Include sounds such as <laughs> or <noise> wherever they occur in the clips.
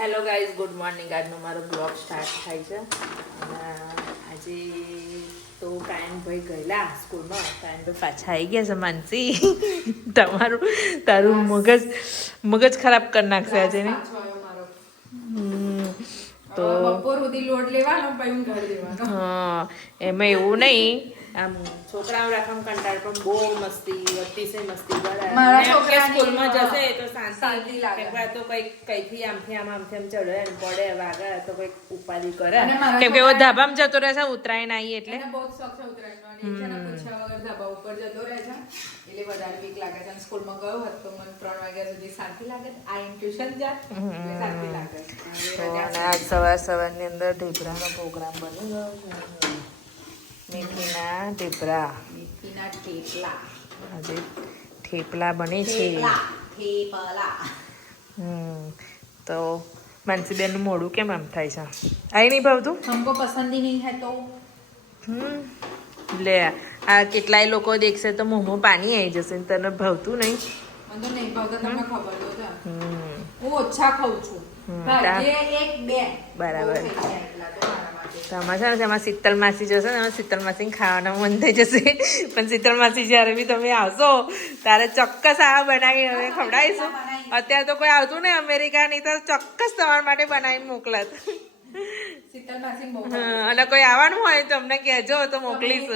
Hello guys good morning આજનો મારો blog start થાય છે. અને આજે તો કાયનભાઈ ગયેલા સ્કૂલમાં કાયનભાઈ પાછા આવી ગયા છે માનસી. તમારું તારું મગજ મગજ ખરાબ કરી નાખશે આજે ને? તો બપોર સુધી લોડ લેવાનો પછી હું ઘર દેવાનો હા એમાં એવું નહીં. આમ છોકરાઓ રાખવા કંટાળ પણ બહુ મસ્તી અતિશય મસ્તી કરે. મારા છોકરાની, સ્કૂલમાં જશે તો શાંતિ. લાગે. કે તો કઈ કઈથી આમથી આમ આમથી આમ ચડે અને પડે વાગે તો કઈ ઉપાધિ કરે. કેમ કે એવો ધાબામાં જતો રહેશે ઉત્તરાયણ આવી એટલે. એને બહુ શોખ છે ઉત્તરાયણનો. છે પૂછ્યા વગર ધાબા ઉપર જતો રહે છે. એટલે વધારે બીક લાગે છે. અને સ્કૂલમાં ગયો હતો મને ત્રણ વાગ્યા સુધી શાંતિ લાગે આ ટ્યુશન જાત એટલે શાંતિ લાગે આજ સવાર સવારની અંદર ઢેબરાનો પ્રોગ્રામ બની ગયો છે. મેથીના ઢેબરા મેથીના ઠેપલા આજે ઠેપલા બને છે. ઠેપલા હમ તો માનસીબેનનું મોડું કેમ આમ થાય છે? આઈ નહીં ભાવતું હમકો પસંદ નહીં હે તો હમ લે આ કેટલાય લોકો દેખશે તો મોંમાં પાણી આવી જશે ને તને ભાવતું નહીં? મને તો નહીં ખબર તો. હું ઓછા ખાઉં છું. ભાગ્યે બરાબર. તો મારા આમાં છે ને તેમાં શીતલ માસી જશે ને એમાં શીતલ માસીને ખાવાનું મન થઈ જશે પણ શીતલ માસી જ્યારે બી તમે આવશો ત્યારે ચોક્કસ આ બનાવી અમે ખવડાવીશું અત્યારે તો કોઈ આવતું નહીં અમેરિકા નહીં તો ચોક્કસ તમારા માટે બનાવીને મોકલત અને કોઈ આવવાનું હોય તો અમને કહેજો તો મોકલીશ.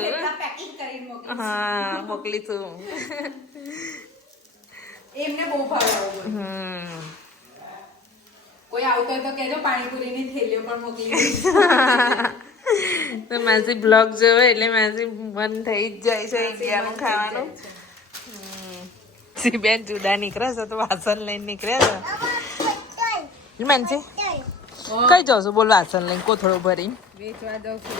હા મોકલીશું એમને બહુ ભાવ હમ કોઈ આવતો તો કહેજો પાણીપુરીની થેલીઓ પણ મોકલી તો માસી બ્લોગ જોવે એટલે માસી મન થઈ જ જાય છે ઇન્ડિયાનું ખાવાનું. સી બેન જુદા નીકળે છો તો વાસણ લઈને નીકળે છો. માનસી કઈ જાઉં છું? બોલ વાસણ લઈને કોથળો ભરીને વેચવા દઉં છું.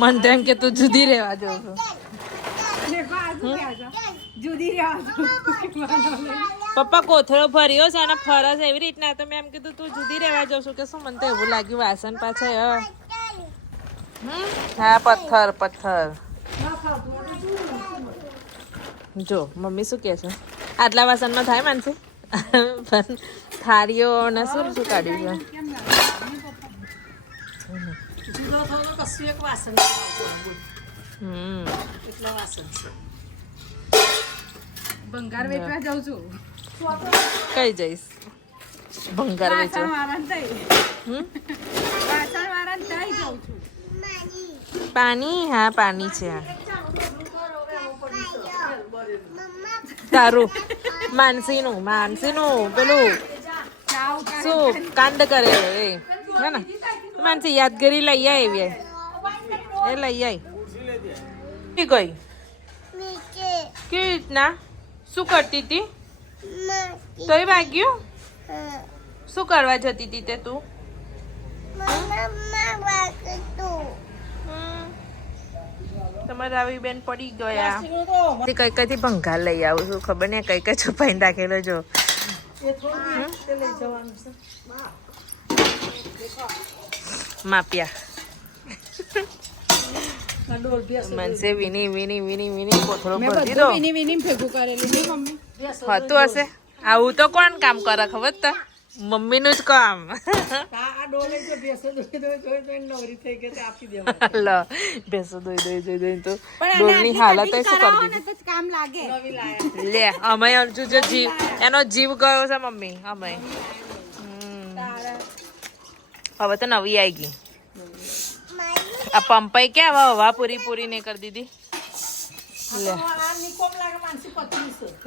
મન તેમ કે તું જુદી રહેવા જાઉં છે? જુદી રહેવા પપ્પા કોથળો ભર્યો છે અને ફરસ એવી રીતના તો મેં એમ કીધું તું જુદી રહેવા જાઉં કે શું? મને તો એવું લાગ્યું વાસણ પાછા હા. પથ્થર પથ્થર. જો મમ્મી શું કહે છે? આટલા વાસણમાં થાય માનસી? પણ થાળીઓ ને શું શું કાઢ્યું છે? હમ. ભંગાર વેચવા જાઉં છું. કઈ જઈશ? ભંગાર વેચવા. પાણી? હા પાણી છે તારું. માનસીનું માનસીનું પેલું. શું કાંડ કરે એ. હે ને? માનસી યાદગીરી લઈ આવી એવી. એ લઈ આવી કી ગઈ કેવી રીતના શું કરતી હતી તોય વાગ્યું? શું કરવા જતી હતી તે તું. તમારા આવી બેન પડી ગયા. તે. કઈ કઈથી ભંગાર લઈ આવું છું ખબર ને કઈ કઈ છુપાઈને રાખેલો જો. માપ્યા. મનસે વિની વિની વિની વિની કોથળો કરી દીધો વિની વિની ભેગું કરેલું ને મમ્મી. હતું હશે? આવું તો કોણ કામ કરે ખબર તો મમ્મીનું જ કામ. લો ભેંસો દોઈ દોઈ દોઈ દોઈ તો ડોલની હાલત શું કરી દીધી લે અમે હજુ જો જીવ એનો જીવ ગયો છે મમ્મી અમે. હમ. હવે તો નવી આવી ગઈ. આ પંપાઈ ક્યાં? હવે હવા પૂરી પૂરી નહીં કરી દીધી. લે.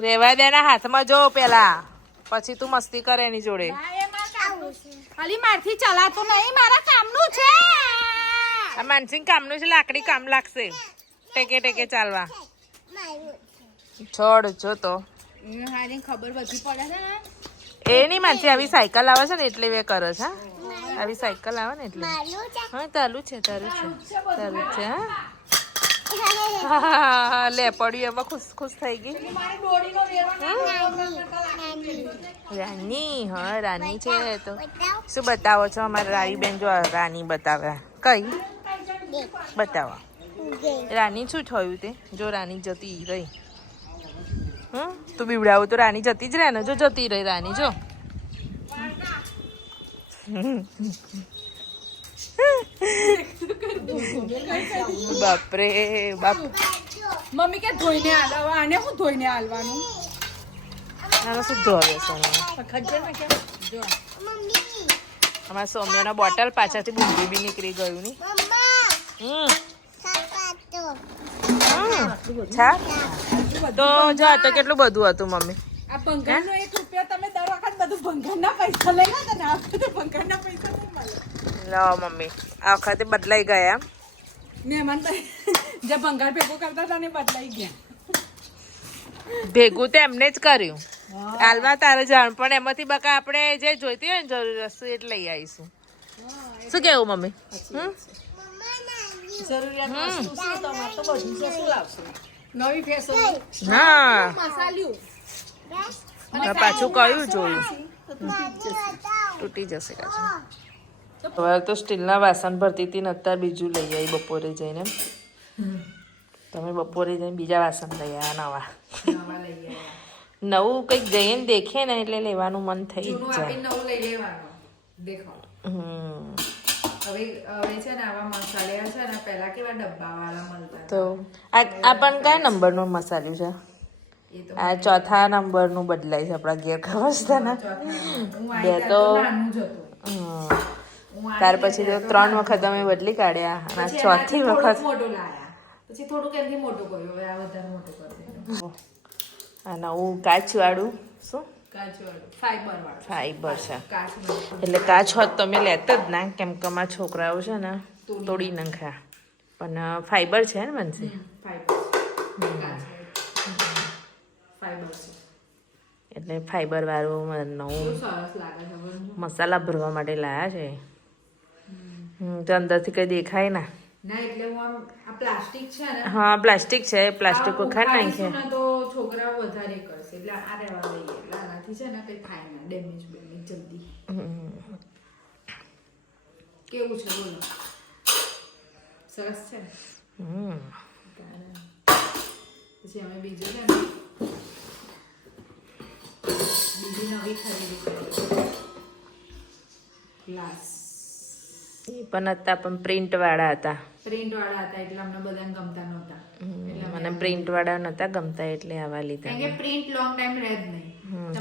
રેવા દેના હાથમાં જો પેલા. પછી તું મસ્તી કરે એની જોડે. અલી મારથી ચલાતો નહીં મારા કામનું છે. આ માનસિંહ કામનું છે લાકડી કામ લાગશે. ટેકે ટેકે ચાલવા. છોડ જો તો. ખબર બધી પડે છે એ નહીં માનસી આવી સાયકલ આવે છે ને એટલે વે કરે છે હા? આવી સાયકલ આવે ને એટલે. હા તારું છે તારું છે. તારું છે હા? લે પડ્યું એમાં ખુશ ખુશ થઈ ગઈ. રાની. હા રાની છે તો. શું બતાવો છો અમારે રાણી બેન જો રાની બતાવે. કઈ? બતાવો. રાની શું થયું તે? જો રાની જતી રહી. હમ? તું બીવડાવું તો રાની જતી જ રહે ને? જો જતી રહી રાની જો. બાપરે બાપ. મમ્મી કે ધોઈને હાલવા આને હું ધોઈને હાલવાનું? આનો શું ધોવે છે? ને કેમ જો. અમારા સૌમ્યના બોટલ પાછળથી બુંદી બી નીકળી ગયું ની? તો જો આ તો કેટલું બધું હતું મમ્મી. આ ભંગારનો એક રૂપિયા તમે દર વખત બધું ભંગારના પૈસા લઈ લો ને આ વખતે ભંગારના પૈસા નહીં મળે લો મમ્મી. આ વખતે બદલાઈ ગયા. મહેમાન જે ભંગાર ભેગો કરતા હતા ને બદલાઈ ગયા. ભેગું તો એમને જ કર્યું. હાલમાં તારે જાણ પણ એમાંથી બકા આપણે જે જોઈતી હોય ને જરૂર વસ્તુ એ લઈ આવીશું. શું કેવું મમ્મી? પાછું કયું જોયું? તૂટી જશે. કાચું હવે તો સ્ટીલના વાસણ ભરતી હતી ને અત્યારે બીજું લઈ આવી બપોરે જઈને. તમે બપોરે જઈને બીજા વાસણ લઈ આવ્યા નવા. નવા કંઈક જઈને દેખે ને એટલે લેવાનું મન થઈ જાય. તો આ પણ કયા નંબરનું મસાલું છે? આ ચોથા નંબરનું બદલાય છે આપણા ગેર ખબર બે તો- ત્યાર પછી તો ત્રણ વખત અમે બદલી કાઢ્યા. અને ચોથી વખત પછી થોડુંક એમથી મોટું કર્યું. હવે આ વધારે મોટું કર્યું આ નવું કાચવાળું. શું? ફાઈબર છે. એટલે કાચ હોત તમે લેતા જ ના કેમ કે અમારા છોકરાઓ છે ને તોડી નાખ્યા. પણ ફાઈબર છે ને બનશે એટલે ફાઈબર વાળું નવું? મસાલા ભરવા માટે લાયા છે. તો અંદરથી કઈ દેખાય ના. ના એટલે હું આમ આ પ્લાસ્ટિક છે ને હા પ્લાસ્ટિક છે પ્લાસ્ટિક ઉખાડીશું નાખે તો છોકરાઓ વધારે કરશે એટલે આ રહેવા દઈએ એટલે આનાથી છે ને કઈ થાય ના ડેમેજ બેમેજ જલ્દી. કેવું છે બોલો? સરસ છે પછી અમે બીજું છે ને બીજી નવી ખરીદી કરી ગ્લાસ. એ પણ હતા પણ પ્રિન્ટ વાળા હતા. પ્રિન્ટ વાળા હતા એટલે અમને બધાને ગમતા નહોતા. એટલે મને પ્રિન્ટ વાળા નતા ગમતા એટલે આવા લીધા કે પ્રિન્ટ લોંગ ટાઈમ રહે જ નહીં.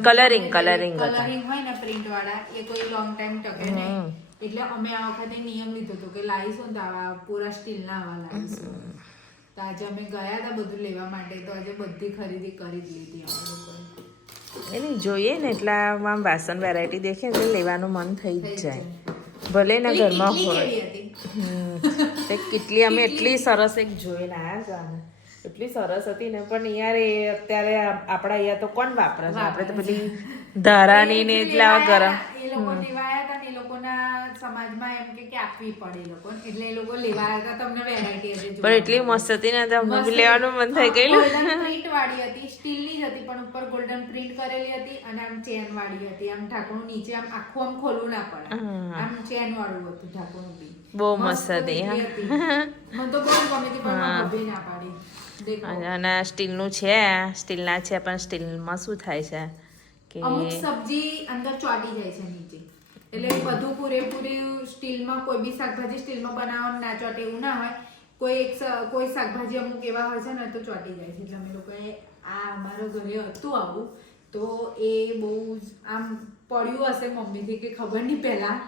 કલરિંગ કલરિંગ coloring હોય ને પ્રિન્ટ વાળા એ કોઈ લોંગ ટાઈમ ટકે નહીં. એટલે અમે આ વખતે નિયમ લીધો હતો કે લાવીશું ને તો આવા પૂરા સ્ટીલના આવા લાવીશું તો આજે અમે ગયા હતા બધું લેવા માટે તો આજે બધી ખરીદી કરી જ લીધી એટલે જોઈએ ને એટલા આમ વાસણ વેરાયટી દેખે એટલે લેવાનું મન થઈ જ જાય. ભલે ના ઘરમાં હોય. હમ. તે કેટલી અમે એટલી સરસ એક જોઈને આવ્યા છે એટલી સરસ હતી ને પણ યાર એ અત્યારે આપણા અહીંયા તો કોણ વાપરે છે? આપણે તો પેલી ધારાની ને એટલા ગરમ. લોકો લેવાયા હતા ને એ લોકોના સમાજમાં એમ કે કે આપવી પડે એ લોકોને એટલે એ લોકો લેવાયા હતા તમને વેરાયટી હતી પણ એટલી મસ્ત હતી ને તમને લેવાનું મન થઈ ગયેલું ગોલ્ડન પ્રિન્ટ વાળી હતી સ્ટીલની જ હતી પણ ઉપર ગોલ્ડન પ્રિન્ટ કરેલી હતી અને આમ ચેન વાળી હતી. આમ ઢાંકણું નીચે આમ આખું આમ ખોલવું ના પડે. આમ ચેન વાળું હતું ઢાંકણું બી. બહુ મસ્ત હતી. મને તો બહુ ગમી હતી પણ મારા ના પાડી. અને સ્ટીલનું છે સ્ટીલના છે પણ સ્ટીલમાં શું થાય છે? કે અમુક સબ્જી અંદર ચોટી જાય છે એટલે બધું પૂરેપૂરી સ્ટીલમાં કોઈ બી શાકભાજી સ્ટીલમાં બનાવવાનું ના ચોટે એવું ના હોય. કોઈ એક કોઈ શાકભાજી અમુક એવા હોય છે ને તો ચોટી જાય છે. એટલે અમે લોકોએ આ અમારા ઘરે હતું આવું. તો એ બહુ જ આમ પડ્યું હશે મમ્મીથી કે ખબર નહીં પહેલાં.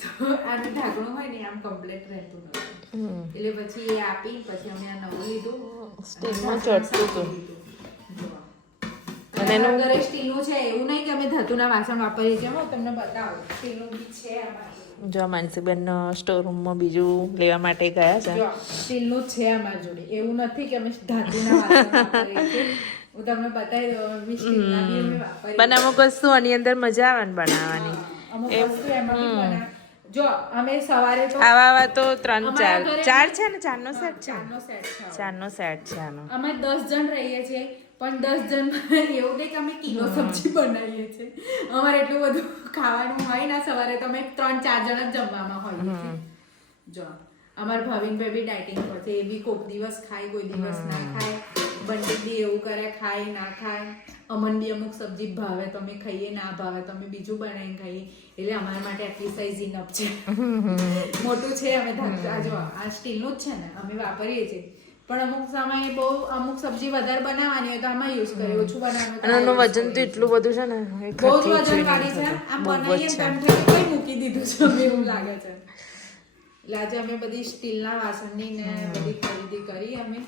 તો આનું ઢાંકણું હોય ને આમ કમ્પ્લેટ રહેતું નતું હમ. એટલે પછી એ આપી પછી અમે આ નવું લીધું. સ્ટીલમાં ચોટતું હતું. અને એનું- ઘરે સ્ટીલનું છે એવું નહીં કે અમે ધાતુના વાસણ વાપરીએ છીએ હું તમને બતાવું. સ્ટીલનું બી છે અમારી જો માનસીબેન સ્ટોર રૂમમાં બીજું લેવા માટે ગયા છે. સ્ટીલનું છે અમારી જોડે. એવું નથી કે અમે ધાતુના વાસણ વાપરીએ છીએ. હું તમને બતાવી દઉં અમે સ્ટીલના બી અમે વાપરીએ પણ અમુક વસ્તુ આની અંદર મજા આવે ને બનાવવાની. અમુક વસ્તુ એમાં બી બનાવ જો અમે સવારે તો આવા આવા તો ત્રણ ચાર ચાર છે ને? ચારનો સેટ છે? ચારનો સેટ છે. ચારનો સેટ છે આનો. અમે દસ જણ રહીએ છીએ. પણ દસ જણ <laughs> એવું નહીં કે અમે કિલો સબ્જી બનાવીએ છીએ. અમારે એટલું બધું <laughs> ખાવાનું હોય ને સવારે તમે ત્રણ ચાર જણ જ જમવામાં હોય જો અમારા ભાવિનભાઈ બી ડાયટિંગ પર છે એ બી કોઈક દિવસ ખાય કોઈ દિવસ ના ખાય. બંને બી એવું કરે ખાય ના ખાય. અમન બી અમુક સબ્જી ભાવે તો અમે ખાઈએ ના ભાવે તો અમે બીજું બનાવીને ખાઈએ. એટલે અમારા માટે આટલી સાઈઝ ઇનફ છે. <laughs> મોટું છે અમે જો આ સ્ટીલનું જ છે ને અમે વાપરીએ છીએ. પણ અમુક સમયે બહુ અમુક સબ્જી વધારે બનાવવાની હોય તો આમાં યુઝ કરીએ ઓછું બનાવવાનું અને એનું વજન તો એટલું બધું છે ને બહુ જ વજન કાઢી છે. આ બનાવીએ તેમ છે. થાય કોઈ મૂકી દીધું છે અમને એવું લાગે છે. એટલે આજે અમે બધી સ્ટીલના વાસણની ને બધી ખરીદી કરી અમે.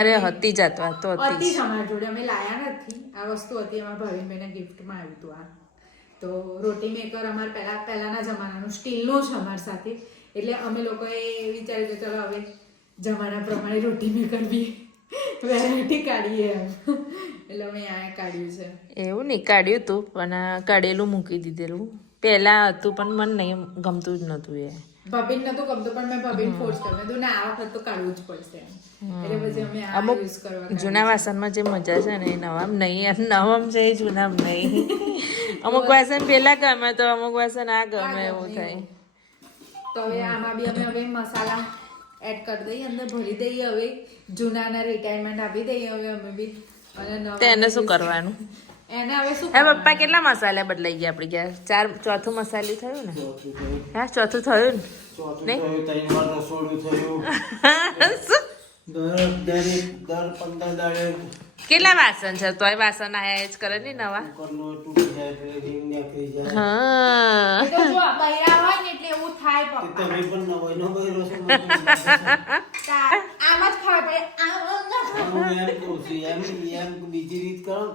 અરે હતી જ આ તો હતી હતી અમારા જોડે. અમે લાયા નથી. આ વસ્તુ હતી અમારા ભાવિનભાઈને ગિફ્ટમાં આવ્યું હતું આ. તો રોટી મેકર અમારે પહેલા પહેલાના જમાનાનું સ્ટીલનું જ અમારી સાથે. એટલે અમે લોકોએ વિચાર્યું કે ચલો હવે જમાના પ્રમાણે રોટી બી કરવી. વેરાયટી કાઢીએ એમ. એટલે અમે આ કાઢ્યું છે. એવું નહીં કાઢ્યું હતું પણ કાઢેલું મૂકી દીધેલું. પહેલા હતું પણ મને નહીં ગમતું જ નતું એ. ભાભીને નતું ગમતું પણ મેં ભાભીને ફોર્સ કર્યું. મેં ના આ વખત તો કાઢવું જ પડશે. એટલે પછી અમે આ યુઝ કરવા જૂના વાસણમાં જે મજા છે ને એ નવામ નહીં નવામ છે એ જૂનામ નહીં. <laughs> અમુક વાસણ પેલા ગમે તો અમુક વાસણ આ ગમે એવું થાય. તો હવે આમાં બી અમે હવે મસાલા એડ કરી દઈએ અંદર ભરી દઈએ હવે. જૂનાના રિટાયરમેન્ટ આપી દઈએ હવે અમે બી. અને તેને શું કરવાનું? એને હવે શું હે પપ્પા કેટલા મસાલા બદલાઈ ગયા આપણી ગયા ચાર ચોથું મસાલું થયું ને? હા ચોથું થયું ને? ચોથું નહીં? થયું ત્રણ વાર રસોડું થયું. દર દર પંદર દાડે કેટલા વાસણ છે? તોય વાસણ આયા જ કરે ને નવા? હા. પપ્પા. તમે પણ નવાઈ નો બૈરો છો. આમ જ ખબર પડે આમ જ ના એમ કહું છું એમ એમ બીજી રીત કરો ને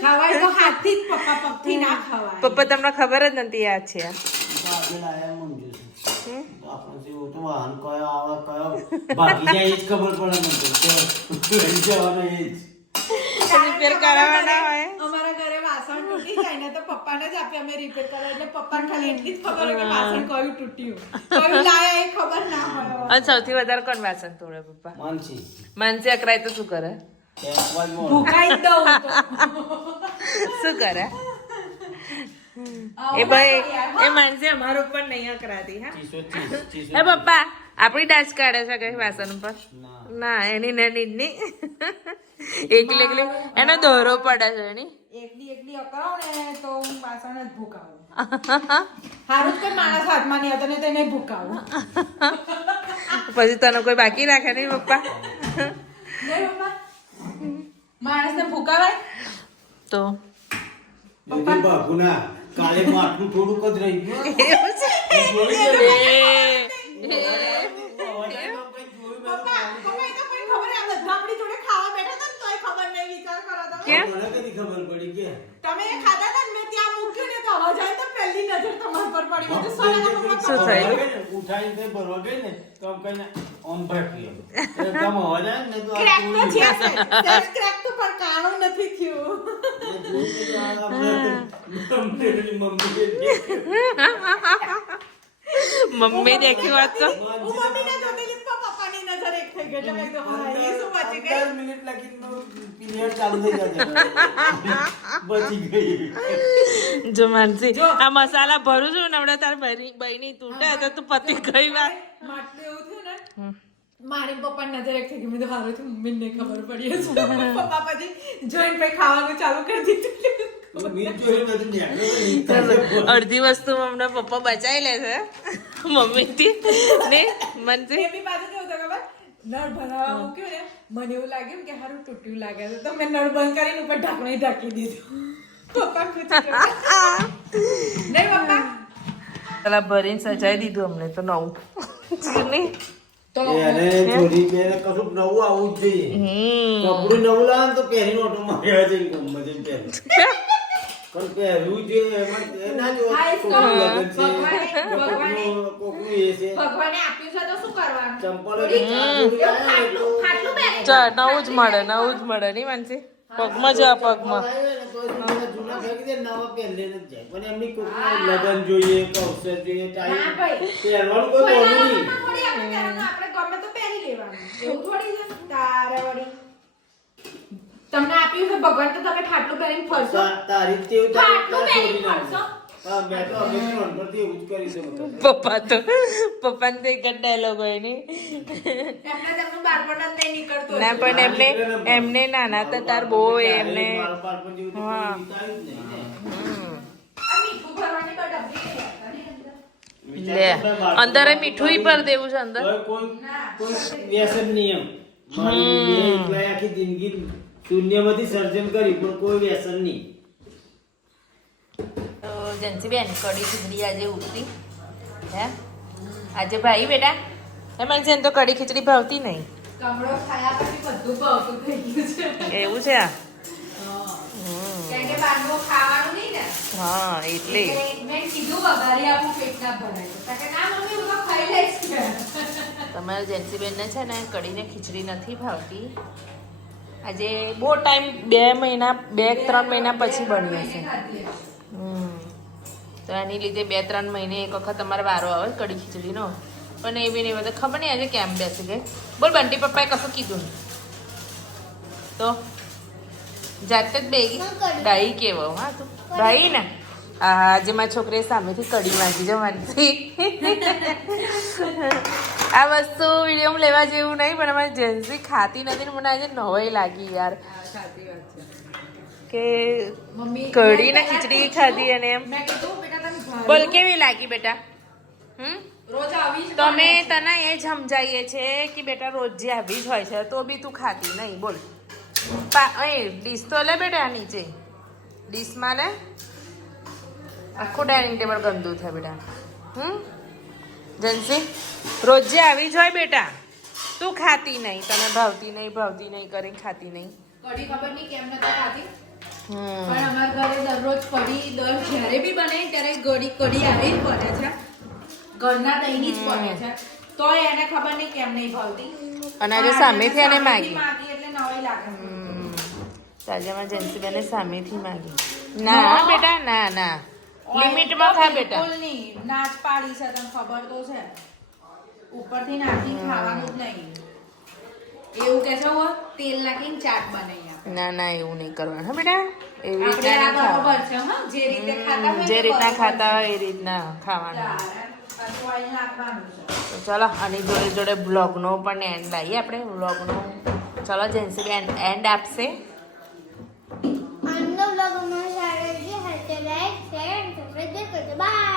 ખવાય તો હાથથી જ પપ્પા પગથી ના ખવાય. પપ્પા તમને ખબર જ નથી આ છે. આ. તો મંજુ છે. આપણે જેવું તો વાહન કયો આવે કયો ભાગી જાય એ જ ખબર પડે મને તો. જવાનો એ જ. રિપેર કરાવવાના હોય. અમારા ઘરે વાસણ તૂટી જાય ને તો પપ્પાને જ આપી અમે રિપેર કરવા. એટલે પપ્પાને ખાલી એટલી જ ખબર હોય કે વાસણ કયું તૂટ્યું. કયું લાયા એ ખબર ના હોય. અને સૌથી વધારે કોણ વાસણ તોડે પપ્પા? માનસી. માનસી અકરાય તો શું કરે? ભૂકાઈ દઉં શું કરે? એ ભાઈ એ માનસી અમારું પણ નહીં અકરાતી હા. હે પપ્પા આપણી ડાચ કાઢે છે કઈ વાસણ ઉપર? ના એની નાની જ નહીં એકલી એકલી. એનો દોરો પડે છે એની. એકલી એકલી અકળાવ ને તો હું પાછળ જ ભૂકાવું. હારું કે કોઈ માણસ હાથમાં નહીં હતો ને તેને ભૂકાવું. પછી તને કોઈ બાકી રાખે નહીં પપ્પા? નહીં પપ્પા. માણસને ભૂકાવાય? તો? પપ્પા બાપુના કાલે માટલું થોડુંક જ રહી ગયું એવું છે જોઈ એ, પપ્પા પપ્પા એ તો કોઈ ખબર નહીં, આ બધા આપણી જોડે ખાવા બેઠા હતા ને તોય ખબર નહીં વિચાર કરો તમે કેમ? મને કદી ખબર પડી કે? તમે એ હતા મેં ત્યાં મૂક્યું ને તો અવાજ આવ્યો તો પહેલી નજર તમારા પર પડી મેં "સોના પપ્પા શું થયું? ઉઠાઈને તે ભરવા ગઈ ને તો આમ કહીને આમ ભાગી એમ. એકદમ અવાજ ને તો ક્રેક તો છે. સહેજ ક્રેક તો પણ કાણું નથી થયું. એ જોયું કે આ આપણે મમ્મી દેખી વાત તો મમ્મીને જોતી હતી પણ પપ્પાની નજર એક થઈ ગઈ એટલે મેં કીધું, "હા, એ શું બચી ગઈ?" પંદર મિનિટ લગીનો પીરિયડ ચાલુ થઈ જશે. બચી ગઈ. જો માનસી આ મસાલા ભરું છું ને હમણાં તાર બહેની તૂટે તો તું પતિ ગઈ વાત માટલું એવું થયું ને મારી પપ્પા નજર એક થઈ મેં કીધું, હારું થયું મમ્મીને ખબર પડી હશે." પપ્પા પછી જોઈને પછી ખાવાનું ચાલુ કરી દીધું તો. અડધી વસ્તુ હમણાં પપ્પા બચાવી લે છે. મમ્મીથી. ને મનસી એમની પાસે કેવું થયું ખબર નળ ભરાવા મૂક્યું ને મને એવું લાગ્યું કે હારું તૂટ્યું લાગે છે. તો મેં નળ બંધ કરીને ઉપર ઢાંકણી ઢાંકી દીધું. પપ્પા ખુશ નહીં પપ્પા? પેલા ભરીને સજાઈ દીધું અમને તો નવું. નહીં? <laughs> નવું જ ભગવાને- કોકનું- એ છે. ભગવાને આપ્યું છે તો શું કરવાનું? ચંપલ ચા નવું મળે નવું જ મળે નહીં માનસી? પગમાં જા પગમાં. લગન જોઈએ અવસર જોઈએ. પહેરવાનું કોઈ આપણે ગમે તો પહેરી લેવાનું. એવું થોડી છે? તારે વળી. તમને આપ્યું છે ભગવાન તો તમે ખાટલું પહેરીને ફરશો. તારી તેવું ખાટલું પહેરીને ફરશો? મેં તો. પપ્પા ને તો એક જ ડાયલોગ હોય ને. પણ એમને એમને નાના હતા તાર બહુ એમને તો હા. તો લે અંદર મીઠું પર દેવું છે અંદર. વ્યસન નહીં મારી આખી જિંદગી શૂન્યમાંથી સર્જન કરી પણ કોઈ વ્યસન નહીં. તો જંસીબેન કઢી ખીચડી આજે ઉઠતી હે? આજે ભાઈ બેટા? એમાં છે તો કઢી ખીચડી ભાવતી નહીં. કમળો ખાયા પછી બધું ભાવતું થઈ ગયું છે. એવું છે હા. એટલે. એટલે મેં કીધું વઘારી આપું પેટ ના ભરાય. તો. કારણ કે ના મમ્મી હું તો ખાઈ લઈશ કે. તમારા જેન્સીબેનને છે ને કઢીને ખીચડી નથી ભાવતી. આજે બહુ ટાઈમ બે મહિના બે ત્રણ મહિના પછી બની હશે. હમ. તો એની લીધે બે ત્રણ મહિને એક વખત તમારે વારો આવે કઢી ખીચડીનો. પણ એવી નહીં બધા ખબર નહીં આજે કેમ બેસી ગઈ બોલ બંટી પપ્પાએ કશું કીધું નહીં. તો જાતે જ બેગી ડાઈ કેવો હા તું ડાઈ ને? આજે મારા છોકરીએ સામેથી કઢી માંગી જવાની આ વસ્તુ વીડિયો લેવા જેવું નહીં પણ અમારી જેન્સી ખાતી નથી ને મને આજે નવાઈ લાગી યાર. કે મમ્મી કઢી ને ખીચડી ખાધી અને એમ. મેં કીધું બોલ કેવી લાગી બેટા? હમ? રોજ આવી જ તો અમે છે. તને એ સમજાવીએ છે કે બેટા રોજ જે આવી જ હોય છે તો બી તું ખાતી નહીં. બોલ. અહીં ડીશ તો લે બેટા નીચે. ડીશમાં લે. આખું ડાઇનિંગ ટેબલ ગંદુ થાય બેટા. હમ? જનસી રોજ જે આવી જ હોય બેટા તું ખાતી નહીં. તને ભાવતી નહીં ભાવતી નહીં કરીને ખાતી નહીં. કઢી ખબર નહીં કેમ નતા ખાધી? હમ પણ અમારા ઘરે દરરોજ કઢી દર જ્યારે બી બને ત્યારે ઘડી કઢી આવી જ બને છે. ઘરના દહીંની જ બને છે. તોય એને ખબર નહીં કેમ નહીં ભાવતી. અને આજે સામેથી એને માગી. માગી એટલે નવાઈ લાગે. તાજામાં જનસીબેને સામેથી માગી. ના બેટા ના ના. લિમિટમાં ખા બેટા. નહીં. નાચ પાડી છે તને ખબર તો છે. ઉપરથી નાખી ખાવાનું જ નહીં. એવું કે છે હો, તેલ નાખીને ચાટ બનાવી. ના ના એવું નહીં કરવાનું. હા બેટા? એવી રીતના નહીં ખાવાનું. જે રીતે જે રીતના ખાતા હોય એ રીતના ખાવાનું. ચાલે. આની જોડે જોડે બ્લોગનો પણ એન્ડ લાવીએ આપણે. બ્લોગનો ચલો જેન્સીબેન એન્ડ આપશે. આજનો બ્લોગ અમારો સારો લાઈક શેર સબસ્ક્રાઇબ કરજો. બાય